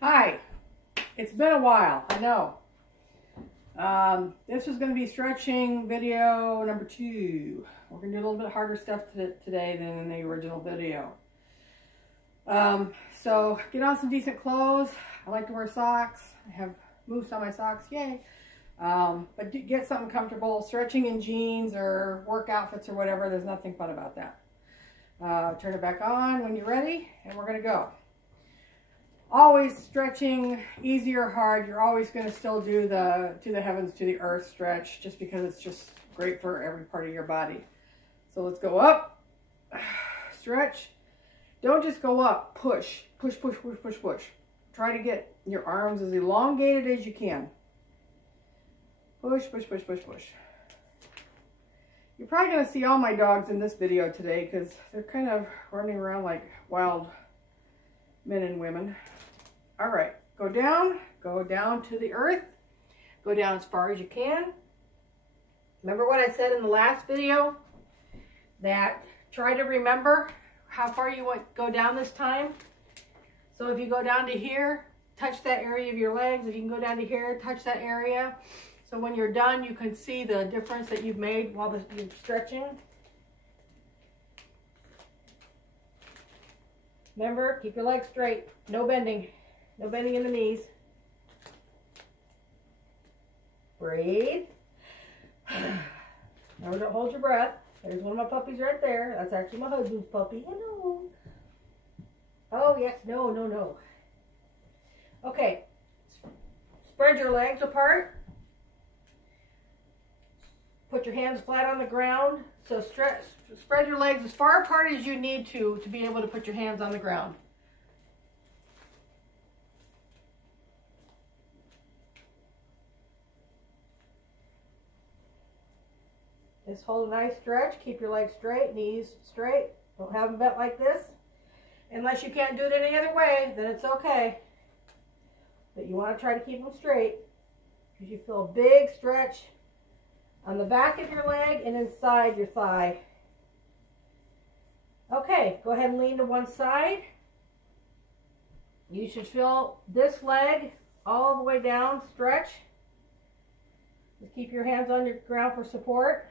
Hi, it's been a while, I know. This is going to be stretching video number 2. We're going to do a little bit harder stuff today than in the original video. So get on some decent clothes. I like to wear socks. I have moves on my socks, yay. But get something comfortable. Stretching in jeans or work outfits or whatever, there's nothing fun about that. Turn it back on when you're ready, and we're going to go. Always stretching, easy or hard, you're always going to still do the to the heavens, to the earth stretch, just because it's just great for every part of your body. So let's go up, stretch. Don't just go up, push, push, push, push, push, push. Try to get your arms as elongated as you can. Push, push, push, push, push. You're probably going to see all my dogs in this video today because they're kind of running around like wild men and women. All right, go down to the earth. Go down as far as you can. Remember what I said in the last video? That try to remember how far you go down this time. So if you go down to here, touch that area of your legs. If you can go down to here, touch that area. So when you're done, you can see the difference that you've made while you're stretching. Remember, keep your legs straight. No bending. No bending in the knees. Breathe. Remember, don't hold your breath. There's one of my puppies right there. That's actually my husband's puppy. Hello. Oh, yes. No, no, no. Okay. Spread your legs apart. Put your hands flat on the ground. So spread your legs as far apart as you need to be able to put your hands on the ground. Just hold a nice stretch. Keep your legs straight, knees straight. Don't have them bent like this. Unless you can't do it any other way, then it's okay. But you want to try to keep them straight because you feel a big stretch on the back of your leg and inside your thigh. Okay, go ahead and lean to one side. You should feel this leg all the way down, stretch. Just keep your hands on your ground for support.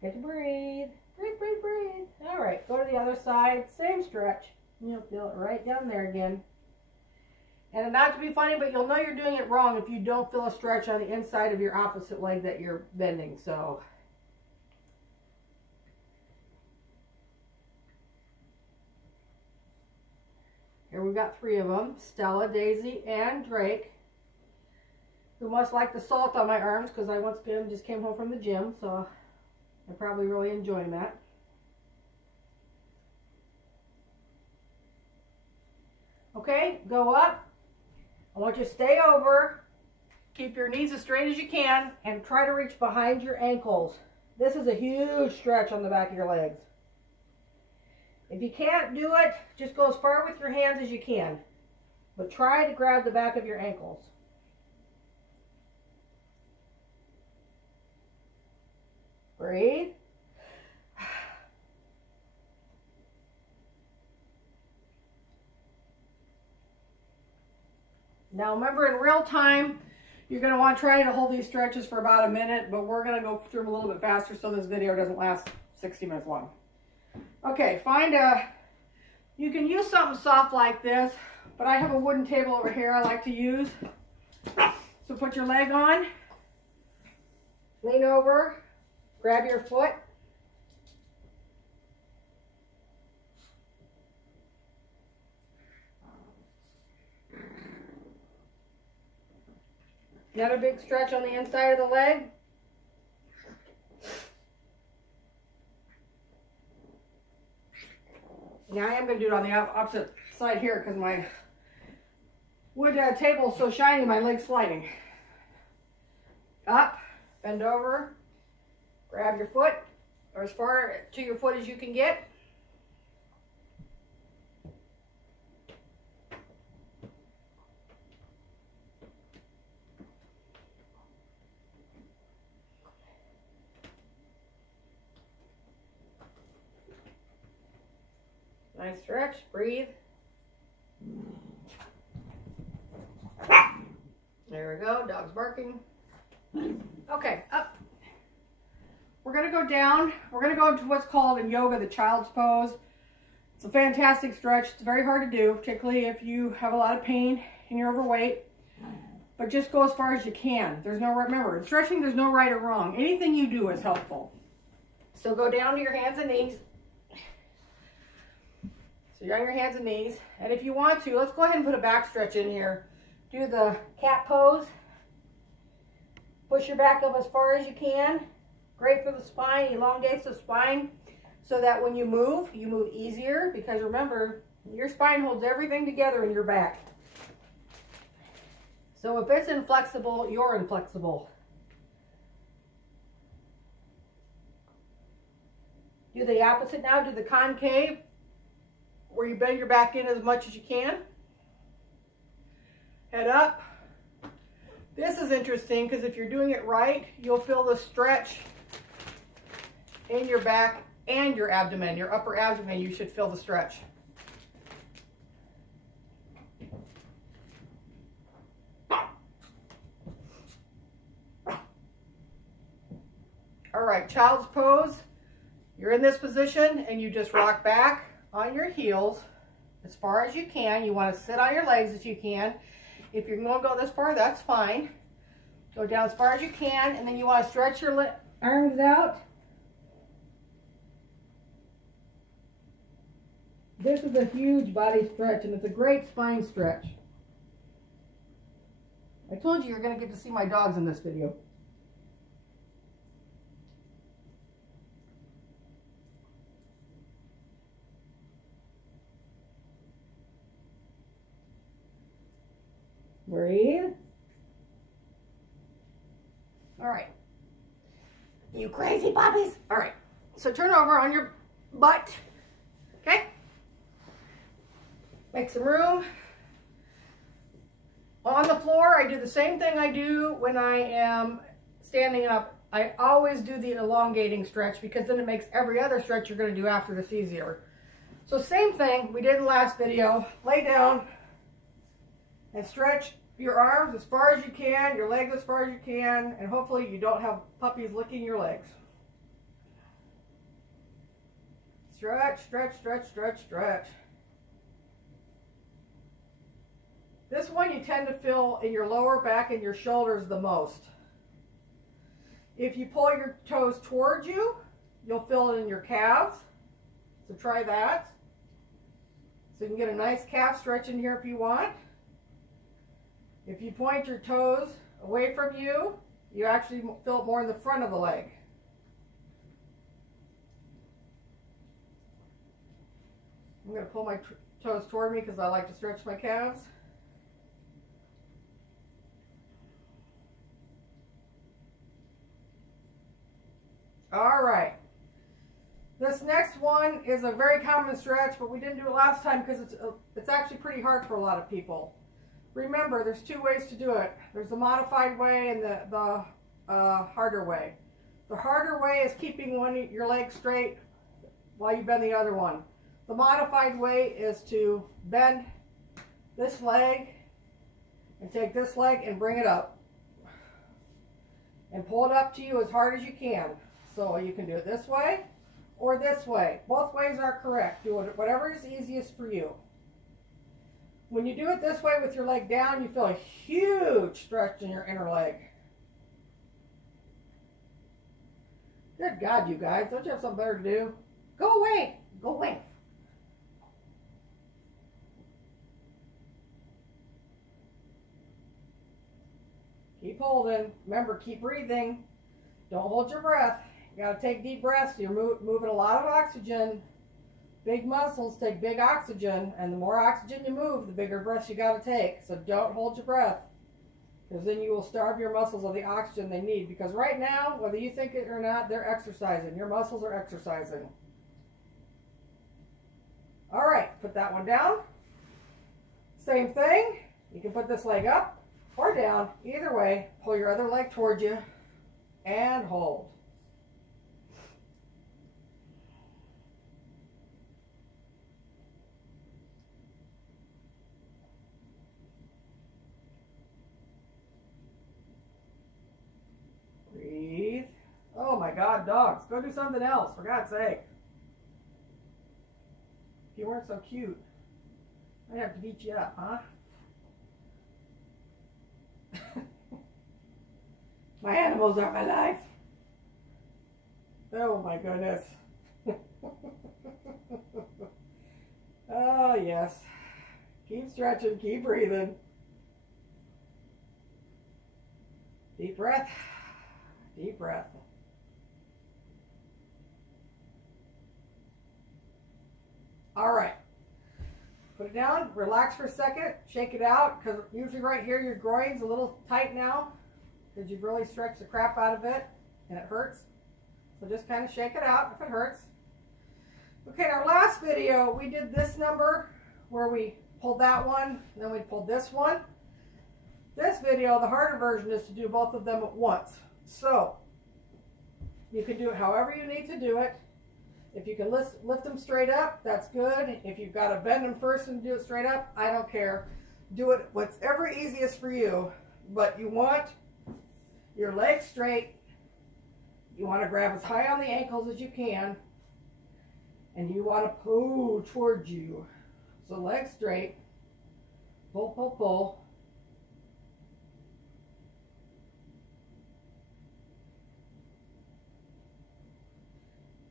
Get to breathe. Breathe, breathe, breathe. All right, go to the other side. Same stretch. You'll feel it right down there again. And not to be funny, but you'll know you're doing it wrong if you don't feel a stretch on the inside of your opposite leg that you're bending. So here we've got 3 of them, Stella, Daisy, and Drake, who must like the salt on my arms because I once again just came home from the gym, so they're probably really enjoying that. Okay, go up. I want you to stay over. Keep your knees as straight as you can and try to reach behind your ankles. This is a huge stretch on the back of your legs. If you can't do it, just go as far with your hands as you can. But try to grab the back of your ankles. Breathe. Now remember, in real time, you're going to want to try to hold these stretches for about a minute, but we're going to go through them a little bit faster so this video doesn't last 60 minutes long. Okay, you can use something soft like this, but I have a wooden table over here I like to use. So put your leg on, lean over, grab your foot. Another big stretch on the inside of the leg. Now I am going to do it on the opposite side here because my wood table is so shiny, my leg's sliding. Up, bend over, grab your foot, or as far to your foot as you can get. Nice stretch, breathe. There we go, dog's barking. Okay, up. We're gonna go down. We're gonna go into what's called in yoga the child's pose. It's a fantastic stretch. It's very hard to do, particularly if you have a lot of pain and you're overweight. But just go as far as you can. There's no, remember, in stretching, there's no right or wrong. Anything you do is helpful. So go down to your hands and knees. So you're on your hands and knees. And if you want to, let's go ahead and put a back stretch in here. Do the cat pose. Push your back up as far as you can. Great for the spine, elongates the spine so that when you move easier, because remember, your spine holds everything together in your back. So if it's inflexible, you're inflexible. Do the opposite now, do the concave, where you bend your back in as much as you can. Head up. This is interesting because if you're doing it right, you'll feel the stretch in your back and your abdomen, your upper abdomen, you should feel the stretch. All right, child's pose. You're in this position and you just rock back on your heels as far as you can. You want to sit on your legs as you can. If you're going to go this far, that's fine. Go down as far as you can, and then you want to stretch your arms out. This is a huge body stretch, and it's a great spine stretch. I told you you're going to get to see my dogs in this video. Breathe. All right. You crazy puppies. All right. So turn over on your butt. Okay? Make some room. On the floor, I do the same thing I do when I am standing up. I always do the elongating stretch because then it makes every other stretch you're going to do after this easier. So same thing we did in the last video. Lay down and stretch your arms as far as you can, your legs as far as you can, and hopefully you don't have puppies licking your legs. Stretch, stretch, stretch, stretch, stretch. This one you tend to feel in your lower back and your shoulders the most. If you pull your toes towards you, you'll feel it in your calves. So try that. So you can get a nice calf stretch in here if you want. If you point your toes away from you, you actually feel it more in the front of the leg. I'm going to pull my toes toward me because I like to stretch my calves. All right. This next one is a very common stretch, but we didn't do it last time because it's actually pretty hard for a lot of people. Remember, there's two ways to do it. There's the modified way and the harder way. The harder way is keeping your leg straight while you bend the other one. The modified way is to bend this leg and take this leg and bring it up. And pull it up to you as hard as you can. So you can do it this way or this way. Both ways are correct. Do it whatever is easiest for you. When you do it this way with your leg down, you feel a huge stretch in your inner leg. Good God, you guys. Don't you have something better to do? Go away. Go away. Keep holding. Remember, keep breathing. Don't hold your breath. You got to take deep breaths. You're moving a lot of oxygen. Big muscles take big oxygen, and the more oxygen you move, the bigger breaths you got to take. So don't hold your breath, because then you will starve your muscles of the oxygen they need. Because right now, whether you think it or not, they're exercising. Your muscles are exercising. All right, put that one down. Same thing. You can put this leg up or down. Either way, pull your other leg towards you and hold. God, dogs, go do something else, for God's sake. If you weren't so cute, I'd have to beat you up, huh? My animals are my life. Oh my goodness. Oh yes. Keep stretching, keep breathing. Deep breath. Deep breath. All right. Put it down, relax for a second, shake it out, because usually right here your groin's a little tight now because you've really stretched the crap out of it and it hurts. So just kind of shake it out if it hurts. Okay, in our last video, we did this number where we pulled that one, and then we pulled this one. This video, the harder version, is to do both of them at once. So you can do it however you need to do it. If you can lift them straight up, that's good. If you've got to bend them first and do it straight up, I don't care. Do it whatever easiest for you. But you want your legs straight. You want to grab as high on the ankles as you can. And you want to pull towards you. So legs straight. Pull, pull, pull.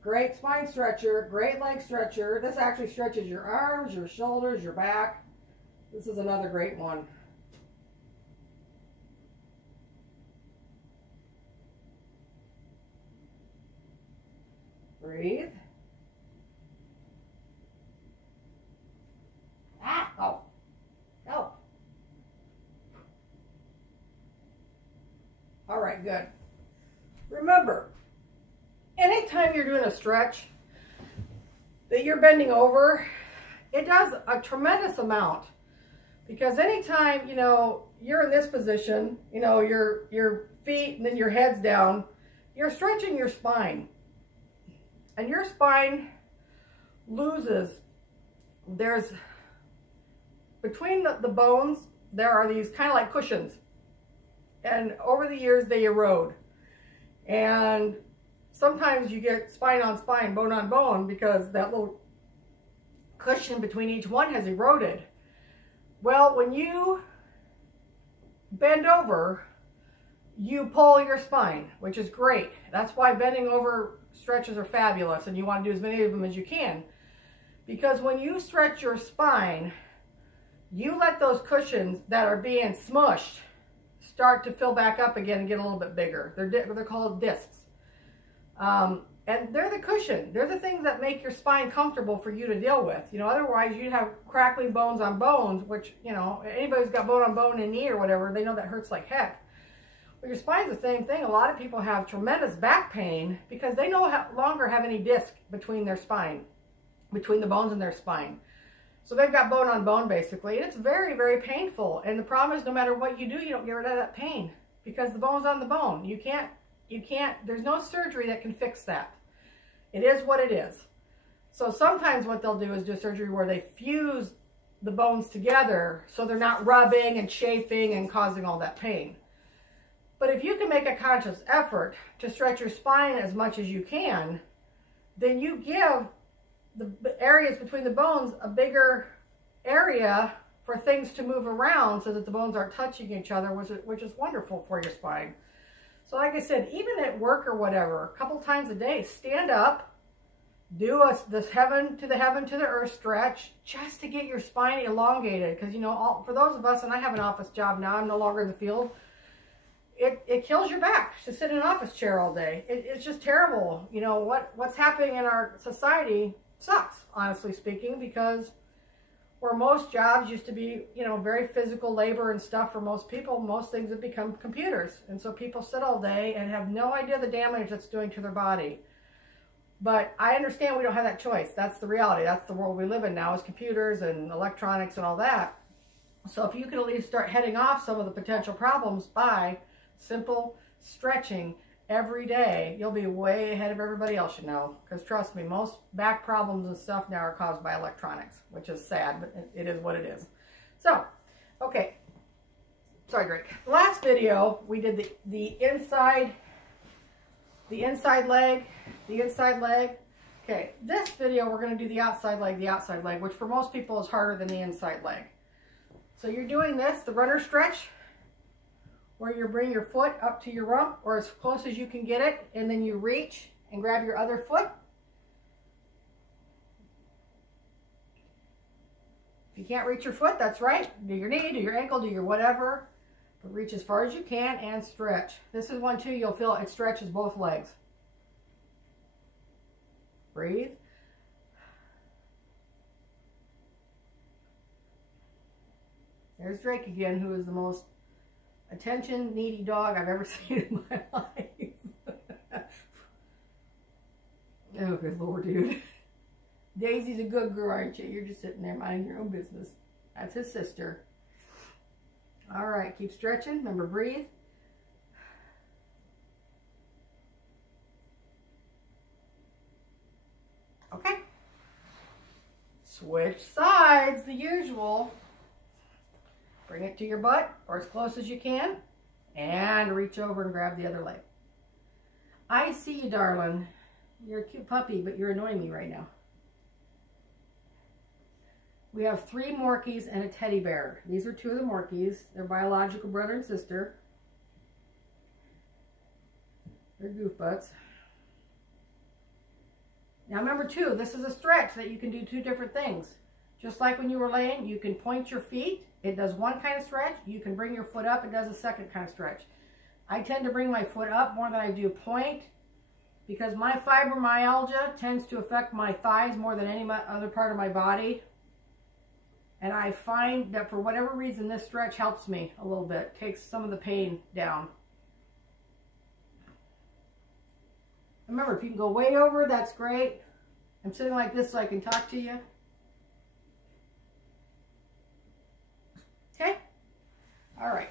Great spine stretcher, great leg stretcher. This actually stretches your arms, your shoulders, your back. This is another great one. Breathe. Ah, oh, oh. All right, good. Remember, anytime you're doing a stretch that you're bending over, it does a tremendous amount, because anytime, you know, you're in this position, you know, your feet and then your head's down, you're stretching your spine, and your spine loses. There's, between the bones, there are these kind of like cushions, and over the years they erode, and sometimes you get spine on spine, bone on bone, because that little cushion between each one has eroded. Well, when you bend over, you pull your spine, which is great. That's why bending over stretches are fabulous, and you want to do as many of them as you can. Because when you stretch your spine, you let those cushions that are being smushed start to fill back up again and get a little bit bigger. They're called discs. And they're the cushion. They're the things that make your spine comfortable for you to deal with. You know, otherwise you'd have crackling bones on bones, which, you know, anybody who's got bone on bone in a knee or whatever, they know that hurts like heck. But your spine's the same thing. A lot of people have tremendous back pain because they no longer have any disc between their spine, between the bones in their spine. So they've got bone on bone basically, and it's very, very painful. And the problem is, no matter what you do, you don't get rid of that pain because the bone's on the bone. You can't, there's no surgery that can fix that. It is what it is. So sometimes what they'll do is do a surgery where they fuse the bones together so they're not rubbing and chafing and causing all that pain. But if you can make a conscious effort to stretch your spine as much as you can, then you give the areas between the bones a bigger area for things to move around so that the bones aren't touching each other, which is wonderful for your spine. So like I said, even at work or whatever, a couple times a day, stand up, do this heaven to the earth stretch just to get your spine elongated. Because, you know, for those of us, and I have an office job now, I'm no longer in the field, it kills your back to sit in an office chair all day. It's just terrible. You know, what's happening in our society sucks, honestly speaking, because where most jobs used to be, you know, very physical labor and stuff for most people, most things have become computers. And so people sit all day and have no idea the damage that's doing to their body. But I understand we don't have that choice. That's the reality. That's the world we live in now, is computers and electronics and all that. So if you can at least start heading off some of the potential problems by simple stretching every day, you'll be way ahead of everybody else, you know. Because trust me, most back problems and stuff now are caused by electronics, which is sad, but it is what it is. So, okay. Sorry, Drake. Last video, we did the inside the inside leg, the inside leg. Okay, this video we're going to do the outside leg, which for most people is harder than the inside leg. So you're doing this, the runner stretch, where you bring your foot up to your rump or as close as you can get it, and then you reach and grab your other foot. If you can't reach your foot, that's right. Do your knee, do your ankle, do your whatever. But reach as far as you can and stretch. This is one too, you'll feel it stretches both legs. Breathe. There's Drake again, who is the most attention needy dog I've ever seen in my life. Oh, good Lord, dude. Daisy's a good girl, aren't you? You're just sitting there minding your own business. That's his sister. All right, keep stretching. Remember, breathe. Okay. Switch sides, the usual. Bring it to your butt or as close as you can. And reach over and grab the other leg. I see you, darling. You're a cute puppy, but you're annoying me right now. We have 3 Morkies and a teddy bear. These are 2 of the Morkies. They're biological brother and sister. They're goof butts. Now remember too, this is a stretch that you can do 2 different things. Just like when you were laying, you can point your feet. It does one kind of stretch. You can bring your foot up. It does a second kind of stretch. I tend to bring my foot up more than I do point because my fibromyalgia tends to affect my thighs more than any other part of my body. And I find that for whatever reason, this stretch helps me a little bit. Takes some of the pain down. Remember, if you can go way over, that's great. I'm sitting like this so I can talk to you. Okay? All right.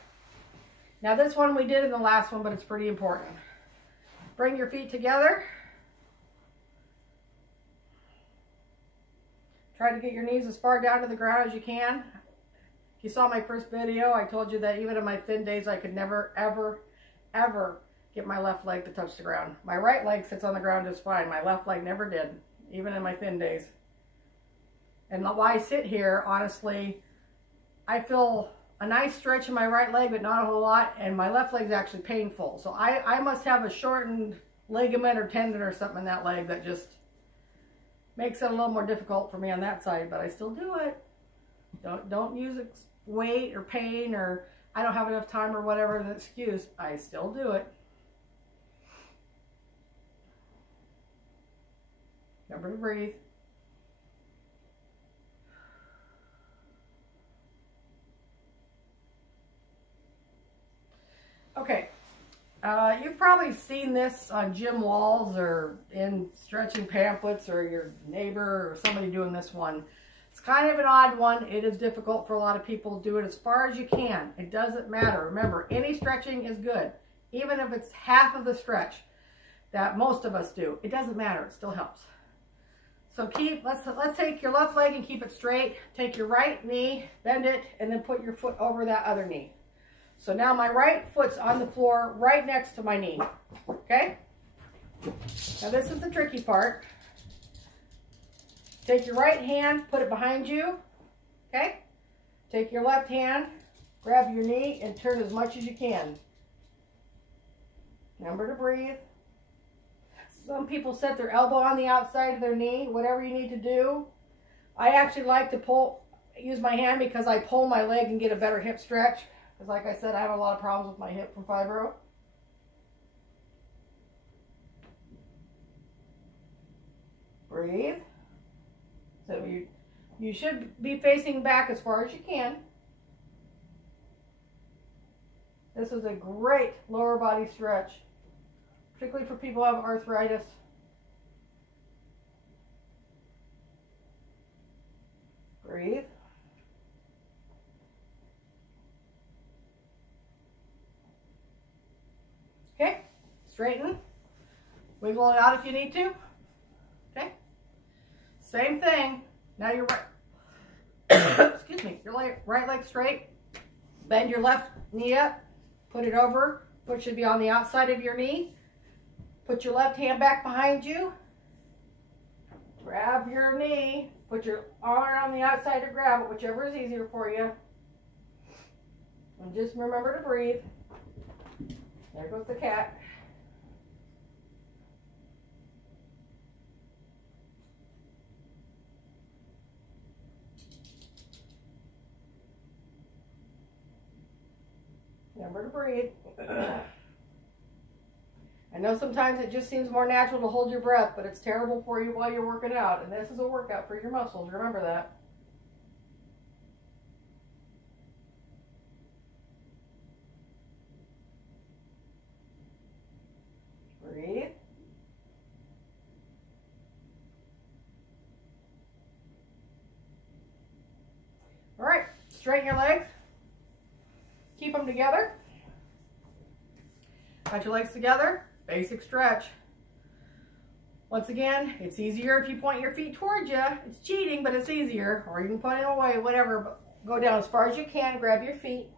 Now this one we did in the last one, but it's pretty important. Bring your feet together. Try to get your knees as far down to the ground as you can. If you saw my first video, I told you that even in my thin days, I could never, ever, ever get my left leg to touch the ground. My right leg sits on the ground just fine. My left leg never did, even in my thin days. And while I sit here, honestly, I feel a nice stretch in my right leg, but not a whole lot, and my left leg is actually painful. So I must have a shortened ligament or tendon or something in that leg that just makes it a little more difficult for me on that side, but I still do it. Don't use weight or pain or I don't have enough time or whatever as an excuse. I still do it. Remember to breathe. Okay. You've probably seen this on gym walls or in stretching pamphlets or your neighbor or somebody doing this one. It's kind of an odd one. It is difficult for a lot of people to do it as far as you can. It doesn't matter. Remember, any stretching is good. Even if it's half of the stretch that most of us do. It doesn't matter. It still helps. So let's take your left leg and keep it straight. Take your right knee, bend it, and then put your foot over that other knee. So now my right foot's on the floor right next to my knee, okay? Now this is the tricky part. Take your right hand, put it behind you, okay? Take your left hand, grab your knee, and turn as much as you can. Remember to breathe. Some people set their elbow on the outside of their knee, whatever you need to do. I actually like to use my hand because I pull my leg and get a better hip stretch. Because like I said, I have a lot of problems with my hip from fibro. Breathe. So you should be facing back as far as you can. This is a great lower body stretch, particularly for people who have arthritis. Breathe. Okay, straighten. Wiggle it out if you need to. Okay. Same thing. Now your right, excuse me, your right leg straight. Bend your left knee up. Put it over. Foot should be on the outside of your knee. Put your left hand back behind you. Grab your knee. Put your arm on the outside to grab it, whichever is easier for you. And just remember to breathe. There goes the cat. Remember to breathe. I know sometimes it just seems more natural to hold your breath, but it's terrible for you while you're working out. And this is a workout for your muscles. Remember that. Breathe. All right, straighten your legs. Keep them together. Got your legs together. Basic stretch. Once again, it's easier if you point your feet towards you. It's cheating, but it's easier. Or you can point them away, whatever. But go down as far as you can. Grab your feet.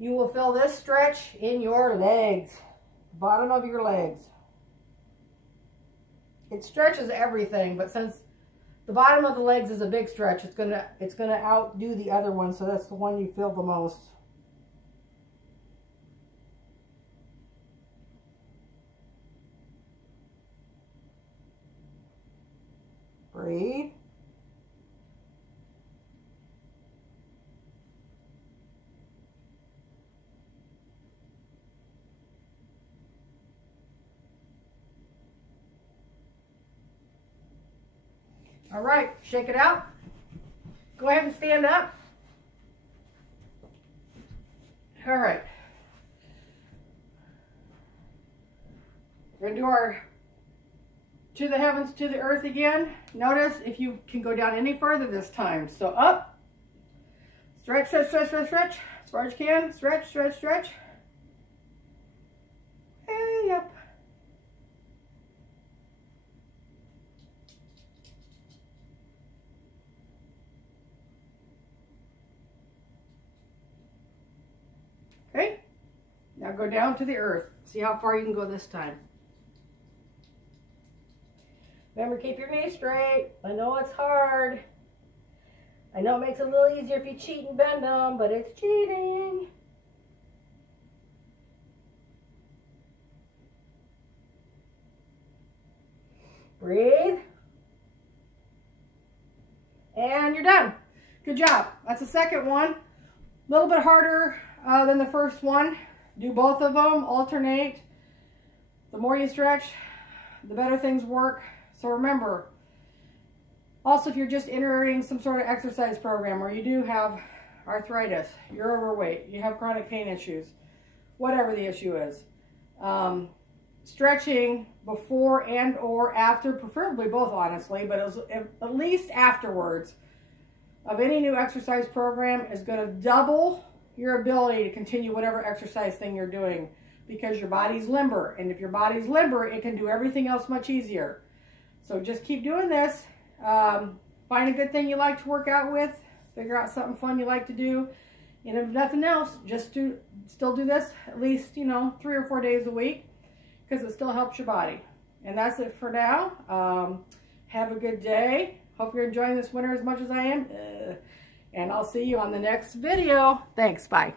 You will feel this stretch in your legs. Bottom of your legs. It stretches everything, but since the bottom of the legs is a big stretch, it's gonna outdo the other one, so that's the one you feel the most. Breathe. All right, shake it out. Go ahead and stand up. All right. We're going to do our to the heavens, to the earth again. Notice if you can go down any further this time. So up. Stretch, stretch, stretch, stretch, stretch. As far as you can. Stretch, stretch, stretch. Hey, up. Okay, now go down to the earth. See how far you can go this time. Remember, keep your knees straight. I know it's hard. I know it makes it a little easier if you cheat and bend them, but it's cheating. Breathe. And you're done. Good job. That's the second one. A little bit harder than the first one. Do both of them, alternate. The more you stretch, the better things work. So remember, also if you're just entering some sort of exercise program or you do have arthritis, you're overweight, you have chronic pain issues, whatever the issue is, stretching before and or after, preferably both honestly, but at least afterwards of any new exercise program is going to double your ability to continue whatever exercise thing you're doing, because your body's limber, and if your body's limber, it can do everything else much easier. So just keep doing this. Find a good thing you like to work out with. Figure out something fun you like to do. And if nothing else, just still do this at least, 3 or 4 days a week, because it still helps your body. And that's it for now. Have a good day. Hope you're enjoying this winter as much as I am. And I'll see you on the next video. Thanks. Bye.